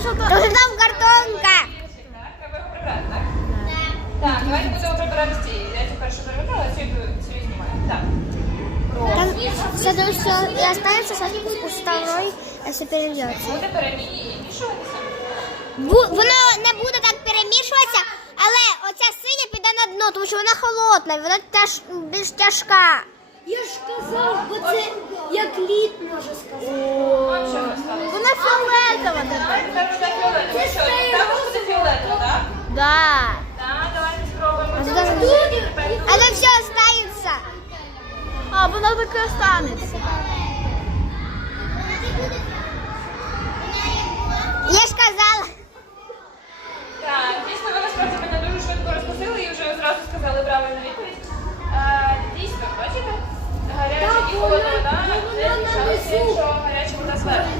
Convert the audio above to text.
що то... Там картонка. Так, давайте будемо прибирати ці. Я тепер що прибирала, цю цю знімаю. Так. Все тому що і остається садик все перельється. Буде перемішуватися? Воно не буде так перемішуватися, але оця синя піде на дно, тому що вона холодна, вона теж більш тяжка. Я ж казав, бо це як лід, може сказати. Вона фіолетова. Тепер буде фіолетово, так? Да. Так, давайте спробуємо. А Але все останеться. А, воно таке останеться. Я ж казала. Так, дійсно, ви насправді мене дуже швидко розпустили і вже одразу сказали правильну відповідь. Е, Дійсно, бачите? Гаряча і холодна вода не змішалися, якщо гаряча вода зверху. так?